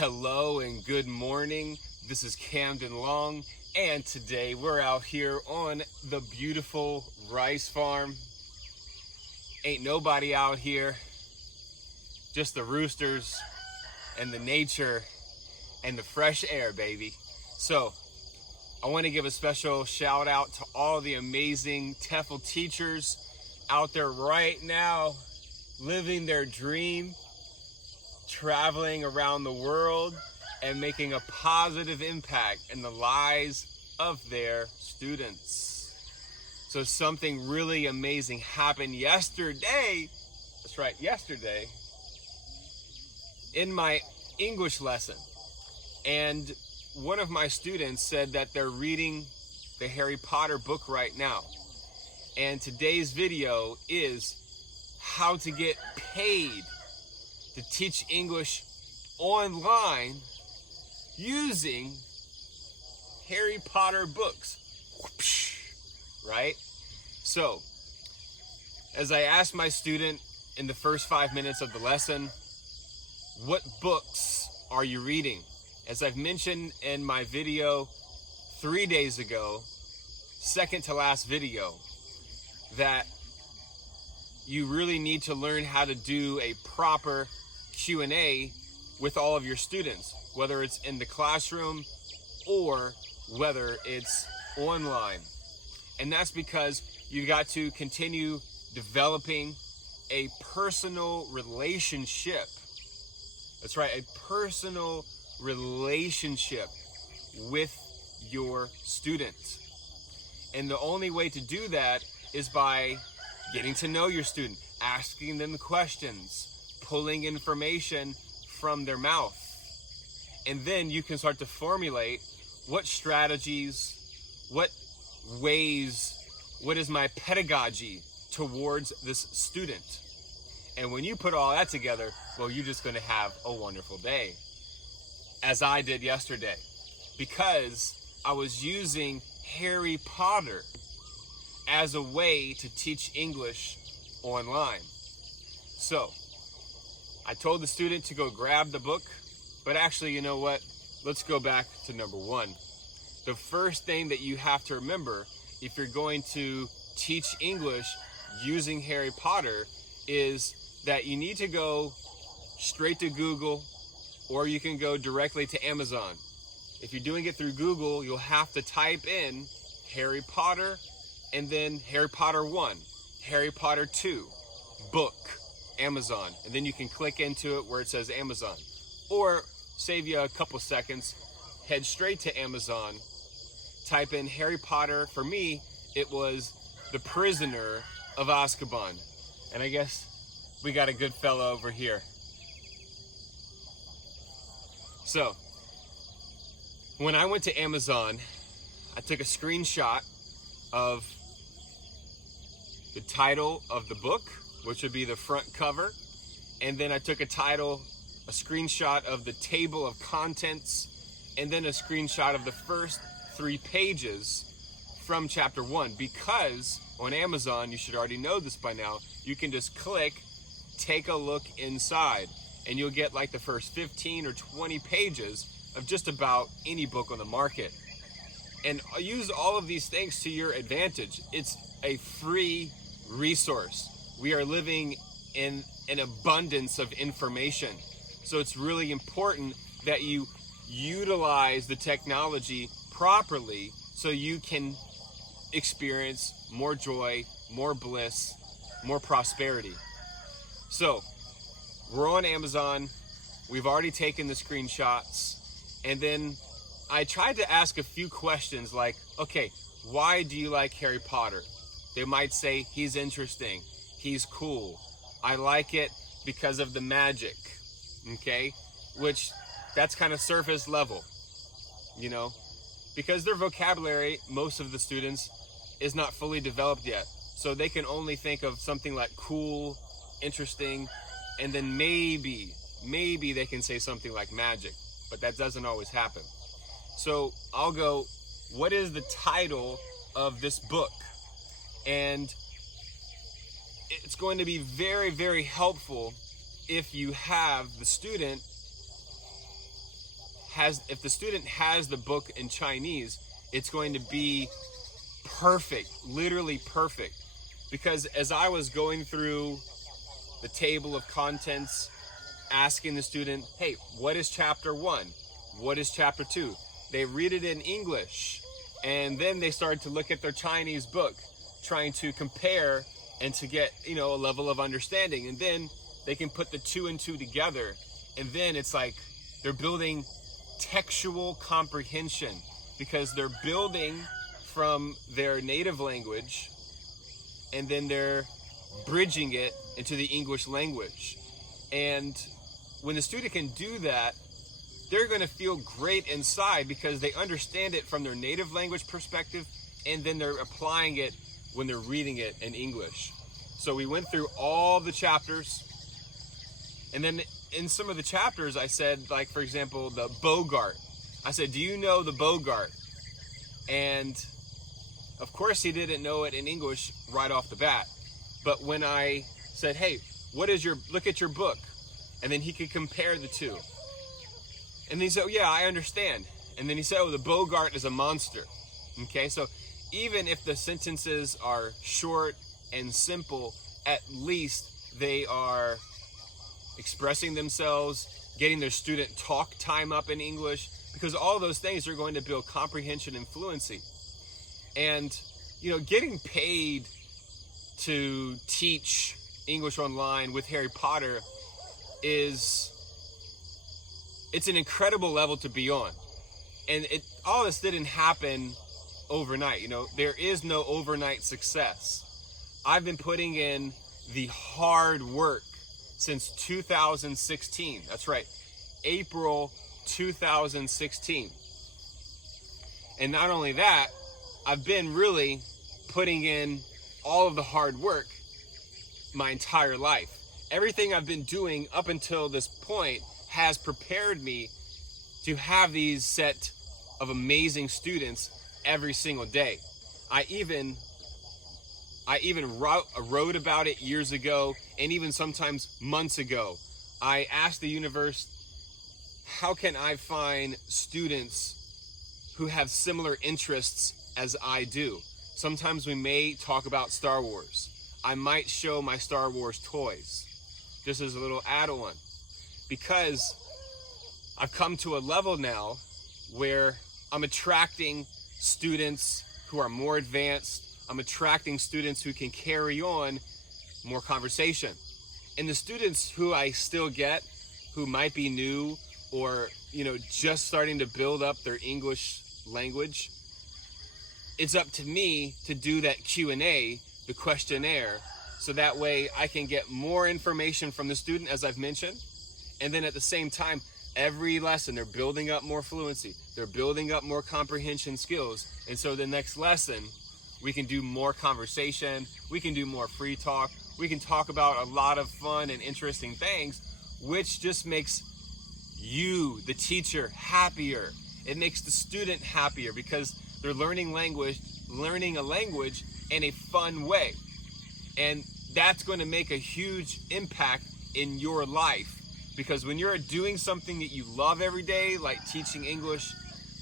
Hello and good morning. This is Camden Long, and today we're out here on the beautiful rice farm. Ain't nobody out here, just the roosters and the nature and the fresh air, baby. So I want to give a special shout out to all the amazing TEFL teachers out there right now living their dream, traveling around the world and making a positive impact in the lives of their students. So something really amazing happened yesterday. That's right, yesterday, in my English lesson. And one of my students said that they're reading the Harry Potter book right now. And today's video is how to get paid to teach English online using Harry Potter books, right? So, as I asked my student in the first 5 minutes of the lesson, what books are you reading? As I've mentioned in my video 3 days ago, second to last video, that you really need to learn how to do a proper Q&A with all of your students, whether it's in the classroom or whether it's online. And that's because you got to continue developing a personal relationship. That's right, a personal relationship with your student. And the only way to do that is by getting to know your student, asking them questions, pulling information from their mouth. And then you can start to formulate what strategies, what ways, what is my pedagogy towards this student. And when you put all that together, well, you're just going to have a wonderful day, as I did yesterday, because I was using Harry Potter as a way to teach English online. So I told the student to go grab the book, but actually, you know what? Let's go back to number one. The first thing that you have to remember if you're going to teach English using Harry Potter is that you need to go straight to Google, or you can go directly to Amazon. If you're doing it through Google, you'll have to type in Harry Potter and then Harry Potter 1, Harry Potter 2, book, Amazon. And then you can click into it where it says Amazon. Or save you a couple seconds, head straight to Amazon, type in Harry Potter. For me, it was The Prisoner of Azkaban. And I guess we got a good fellow over here. So, when I went to Amazon, I took a screenshot of the title of the book, which would be the front cover, and then I took a screenshot of the table of contents, and then a screenshot of the first 3 pages from chapter 1, because on Amazon, you should already know this by now, you can just click, take a look inside, and you'll get like the first 15 or 20 pages of just about any book on the market. And use all of these things to your advantage. It's a free resource. We are living in an abundance of information. So it's really important that you utilize the technology properly so you can experience more joy, more bliss, more prosperity. So we're on Amazon. We've already taken the screenshots. And then I tried to ask a few questions like, okay, why do you like Harry Potter? They might say, he's interesting, he's cool. I like it because of the magic, okay? Which, that's kind of surface level, you know? Because their vocabulary, most of the students, is not fully developed yet. So they can only think of something like cool, interesting, and then maybe they can say something like magic. But that doesn't always happen. So I'll go, what is the title of this book? And it's going to be very, very helpful if you have the student if the student has the book in Chinese, it's going to be perfect, literally perfect. Because as I was going through the table of contents, asking the student, hey, what is chapter 1? What is chapter 2? They read it in English, and then they started to look at their Chinese book, trying to compare and to get, a level of understanding. And then they can put the 2 and 2 together, and then it's like they're building textual comprehension, because they're building from their native language, and then they're bridging it into the English language. And when the student can do that, they're going to feel great inside, because they understand it from their native language perspective, and then they're applying it when they're reading it in English. So we went through all the chapters, and then in some of the chapters I said, like, for example, the Boggart. I said, do you know the Boggart? And of course he didn't know it in English right off the bat. But when I said, hey, look at your book, and then he could compare the two. And then he said, oh, yeah, I understand. And then he said, oh, the Boggart is a monster. Okay, so even if the sentences are short and simple, at least they are expressing themselves, getting their student talk time up in English, because all those things are going to build comprehension and fluency. And, getting paid to teach English online with Harry Potter it's an incredible level to be on. And all this didn't happen overnight. There is no overnight success. I've been putting in the hard work since 2016. That's right, April 2016. And not only that, I've been really putting in all of the hard work my entire life. Everything I've been doing up until this point has prepared me to have these set of amazing students every single day. I even wrote about it years ago, and even sometimes months ago. I asked the universe, how can I find students who have similar interests as I do? Sometimes we may talk about Star Wars. I might show my Star Wars toys, just as a little add-on, because I've come to a level now where I'm attracting students who are more advanced. I'm attracting students who can carry on more conversation. And the students who I still get, who might be new or, just starting to build up their English language, it's up to me to do that Q&A, the questionnaire, so that way I can get more information from the student, as I've mentioned. And then at the same time, every lesson, they're building up more fluency. They're building up more comprehension skills. And so the next lesson, we can do more conversation. We can do more free talk. We can talk about a lot of fun and interesting things, which just makes you, the teacher, happier. It makes the student happier, because they're learning a language in a fun way. And that's going to make a huge impact in your life, because when you're doing something that you love every day, like teaching English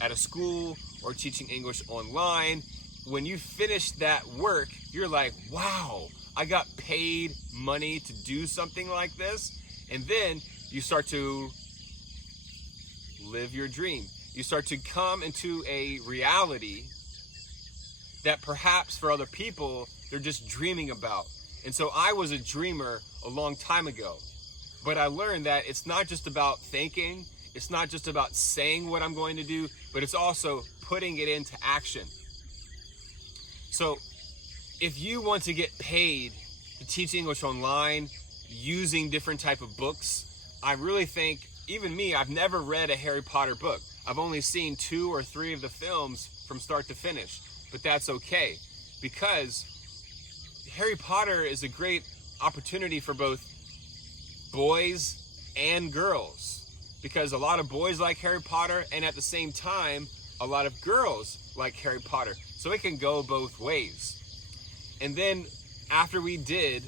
at a school or teaching English online, when you finish that work, you're like, wow, I got paid money to do something like this. And then you start to live your dream. You start to come into a reality that perhaps for other people, they're just dreaming about. And so I was a dreamer a long time ago, but I learned that it's not just about thinking, it's not just about saying what I'm going to do, but it's also putting it into action. So if you want to get paid to teach English online using different type of books, I really think, even me, I've never read a Harry Potter book. I've only seen 2 or 3 of the films from start to finish, but that's okay, because Harry Potter is a great opportunity for both boys and girls, because a lot of boys like Harry Potter, and at the same time, a lot of girls like Harry Potter. So it can go both ways. And then after we did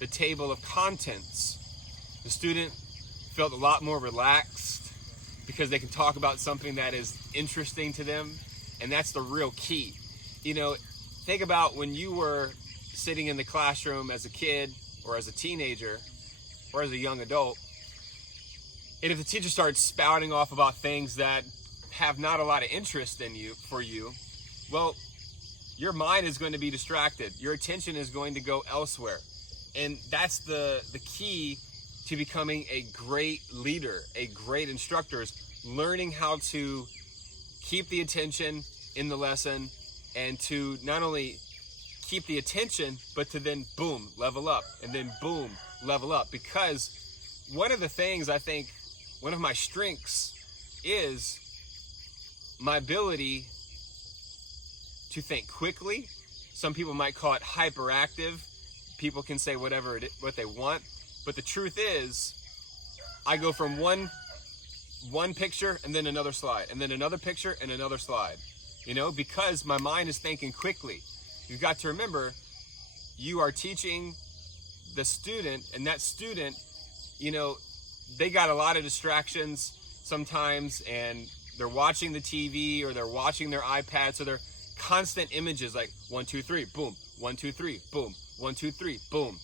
the table of contents, the student felt a lot more relaxed. because they can talk about something that is interesting to them, and that's the real key. You know, think about when you were sitting in the classroom as a kid or as a teenager or as a young adult, and if the teacher starts spouting off about things that have not a lot of interest in you, well, your mind is going to be distracted. Your attention is going to go elsewhere. And that's the key to becoming a great leader, a great instructor, is learning how to keep the attention in the lesson, and to not only keep the attention, but to then boom, level up, and then boom, level up. Because one of the things I think, one of my strengths is my ability to think quickly. Some people might call it hyperactive. People can say what they want, but the truth is, I go from one picture and then another slide, and then another picture and another slide, because my mind is thinking quickly. You've got to remember, you are teaching the student, and that student, they got a lot of distractions sometimes, and they're watching the TV or they're watching their iPad, so they're constant images like 1, 2, 3, boom, 1, 2, 3, boom, 1, 2, 3, boom.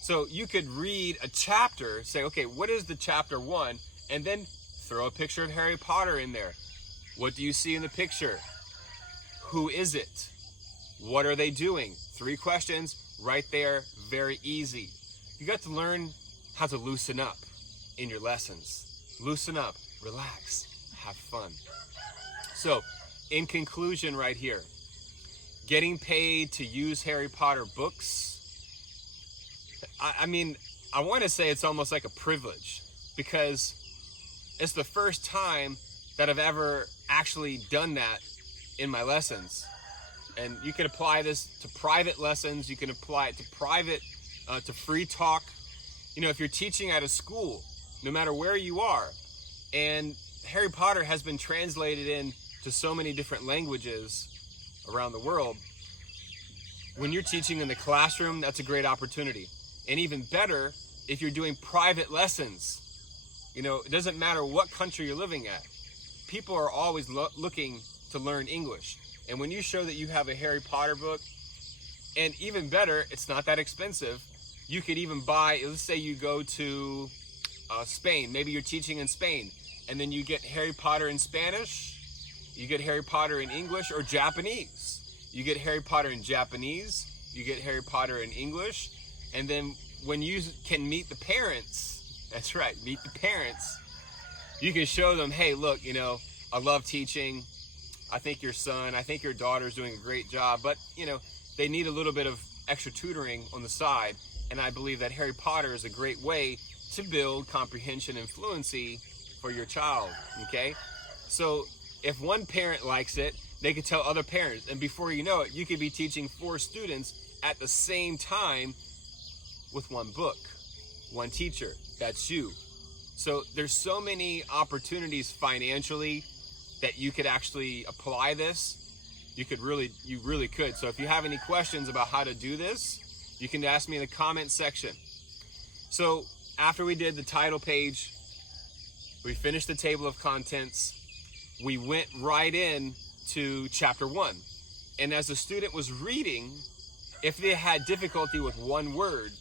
So you could read a chapter, say, okay, what is the chapter 1? And then throw a picture of Harry Potter in there. What do you see in the picture? Who is it? What are they doing? 3 questions right there, very easy. You got to learn how to loosen up in your lessons. Loosen up, relax, have fun. So, in conclusion right here, getting paid to use Harry Potter books, I want to say it's almost like a privilege, because it's the first time that I've ever actually done that in my lessons. And you can apply this to private lessons, you can apply it to free talk. If you're teaching at a school, no matter where you are, and Harry Potter has been translated into so many different languages around the world, when you're teaching in the classroom, that's a great opportunity. And even better, if you're doing private lessons, it doesn't matter what country you're living at. People are always looking to learn English. And when you show that you have a Harry Potter book, and even better, it's not that expensive, you could even buy, let's say you go to Spain, maybe you're teaching in Spain, and then you get Harry Potter in Spanish, you get Harry Potter in English or Japanese. You get Harry Potter in Japanese, you get Harry Potter in English, and then when you can meet the parents, that's right, meet the parents, you can show them, hey, look, I love teaching. I think your daughter's doing a great job, but, they need a little bit of extra tutoring on the side. And I believe that Harry Potter is a great way to build comprehension and fluency for your child, okay? So if one parent likes it, they could tell other parents, and before you know it, you could be teaching 4 students at the same time with one book, one teacher. That's you. So there's so many opportunities financially that you could actually apply this. You really could. So if you have any questions about how to do this, you can ask me in the comment section. So after we did the title page, we finished the table of contents, we went right in to chapter 1. And as the student was reading, if they had difficulty with one word,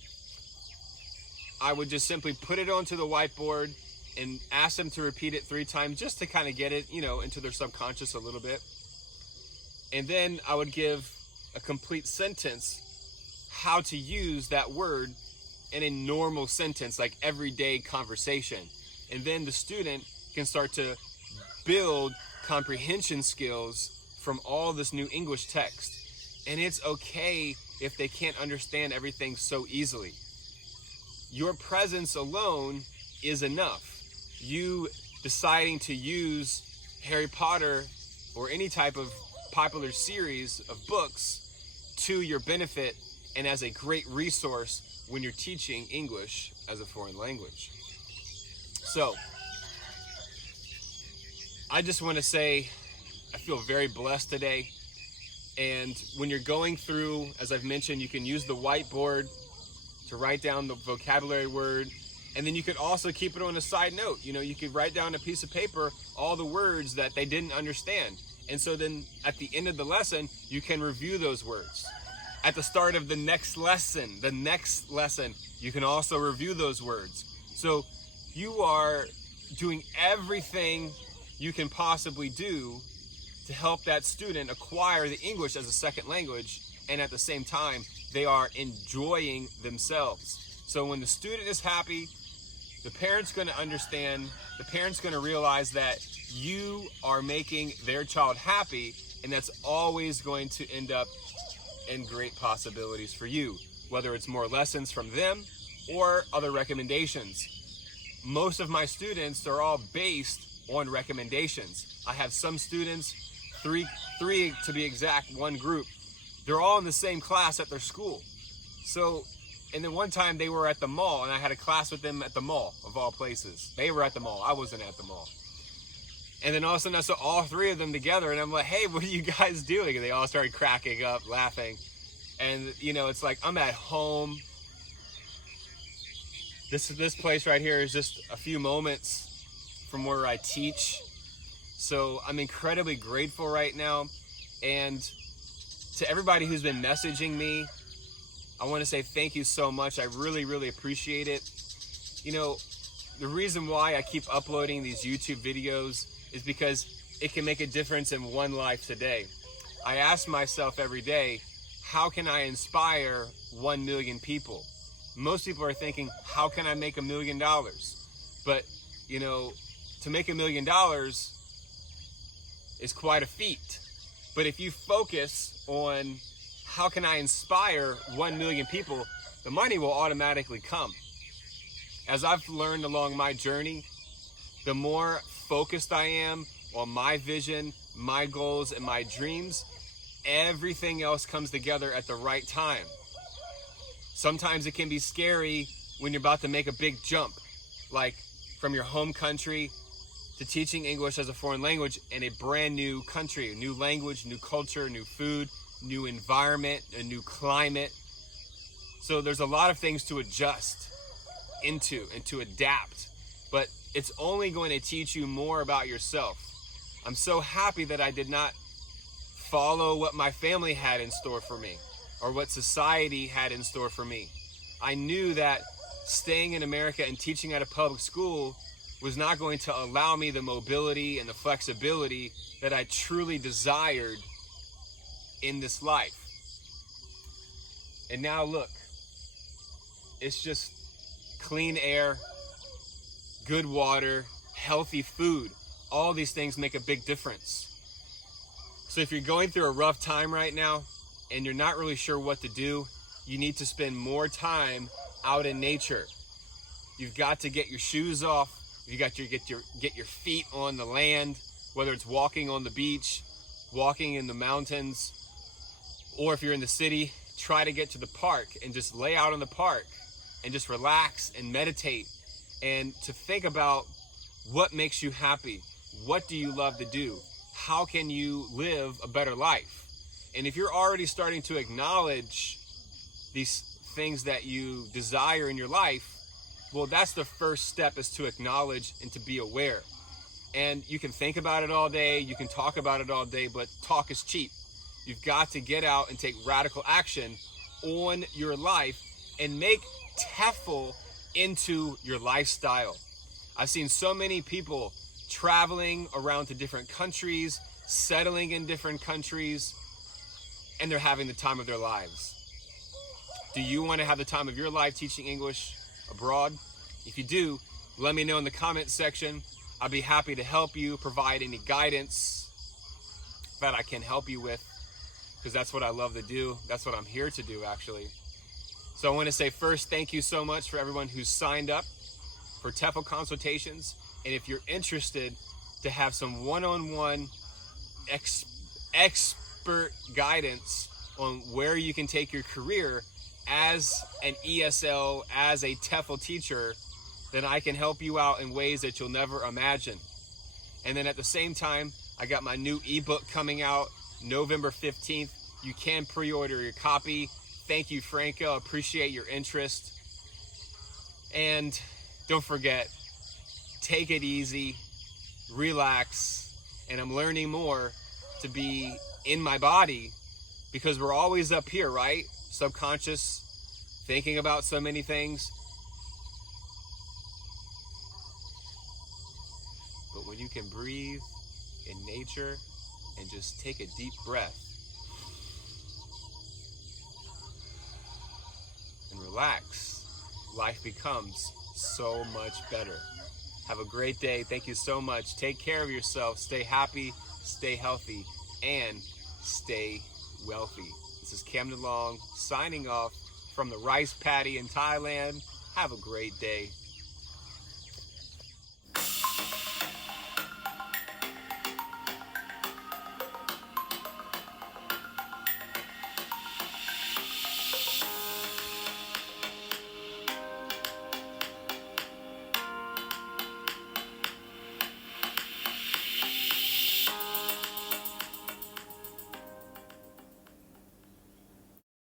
I would just simply put it onto the whiteboard and ask them to repeat it 3 times just to kind of get it, into their subconscious a little bit. And then I would give a complete sentence, how to use that word in a normal sentence, like everyday conversation. And then the student can start to build comprehension skills from all this new English text. And it's okay if they can't understand everything so easily. Your presence alone is enough. You deciding to use Harry Potter or any type of popular series of books to your benefit and as a great resource when you're teaching English as a foreign language. So, I just want to say I feel very blessed today. And when you're going through, as I've mentioned, you can use the whiteboard to write down the vocabulary word. And then you could also keep it on a side note. You know, you could write down a piece of paper all the words that they didn't understand. And so then at the end of the lesson, you can review those words. At the start of the next lesson, you can also review those words. So you are doing everything you can possibly do to help that student acquire the English as a second language, and at the same time, they are enjoying themselves. So when the student is happy, the parent's going to understand, the parent's going to realize that you are making their child happy, and that's always going to end up in great possibilities for you, whether it's more lessons from them or other recommendations. Most of my students are all based on recommendations. I have some students, three to be exact, one group, they're all in the same class at their school. So, and then one time they were at the mall, and I had a class with them at the mall, of all places. They were at the mall, I wasn't at the mall. And then all of a sudden I saw all three of them together, and I'm like, hey, what are you guys doing? And they all started cracking up, laughing. And you know, it's like, I'm at home. This place right here is just a few moments from where I teach. So I'm incredibly grateful right now. And to everybody who's been messaging me, I want to say thank you so much. I really, really appreciate it. You know, the reason why I keep uploading these YouTube videos is because it can make a difference in one life today. I ask myself every day, how can I inspire 1 million people? Most people are thinking, how can I make $1 million? But, you know, to make $1 million is quite a feat. But if you focus on how can I inspire 1 million people, the money will automatically come. As I've learned along my journey, the more focused I am on my vision, my goals, and my dreams, everything else comes together at the right time. Sometimes it can be scary when you're about to make a big jump, like from your home country to teaching English as a foreign language in a brand new country, a new language, new culture, new food, new environment, a new climate. So there's a lot of things to adjust into and to adapt, but it's only going to teach you more about yourself. I'm so happy that I did not follow what my family had in store for me or what society had in store for me. I knew that staying in America and teaching at a public school was not going to allow me the mobility and the flexibility that I truly desired in this life. And now look, it's just clean air, good water, healthy food. All these things make a big difference. So if you're going through a rough time right now and you're not really sure what to do, you need to spend more time out in nature. You've got to get your shoes off. You got to get your feet on the land, whether it's walking on the beach, walking in the mountains, or if you're in the city, try to get to the park and just lay out in the park and just relax and meditate and to think about what makes you happy. What do you love to do? How can you live a better life? And if you're already starting to acknowledge these things that you desire in your life, well, that's the first step, is to acknowledge and to be aware. And you can think about it all day, you can talk about it all day, but talk is cheap. You've got to get out and take radical action on your life and make TEFL into your lifestyle. I've seen so many people traveling around to different countries, settling in different countries, and they're having the time of their lives. Do you want to have the time of your life teaching English abroad? If you do, let me know in the comment section. I'd be happy to help you, provide any guidance that I can help you with, because that's what I love to do. That's what I'm here to do, actually. So I want to say first, thank you so much for everyone who's signed up for TEFL consultations. And if you're interested to have some one-on-one expert guidance on where you can take your career as an ESL, as a TEFL teacher, then I can help you out in ways that you'll never imagine. And then at the same time, I got my new ebook coming out November 15th. You can pre-order your copy. Thank you, Franco. Appreciate your interest. And don't forget, take it easy, relax, and I'm learning more to be in my body, because we're always up here, right? Subconscious, thinking about so many things. But when you can breathe in nature and just take a deep breath and relax, life becomes so much better. Have a great day. Thank you so much. Take care of yourself. Stay happy, stay healthy, and stay wealthy. This is Camden Long signing off from the rice paddy in Thailand. Have a great day.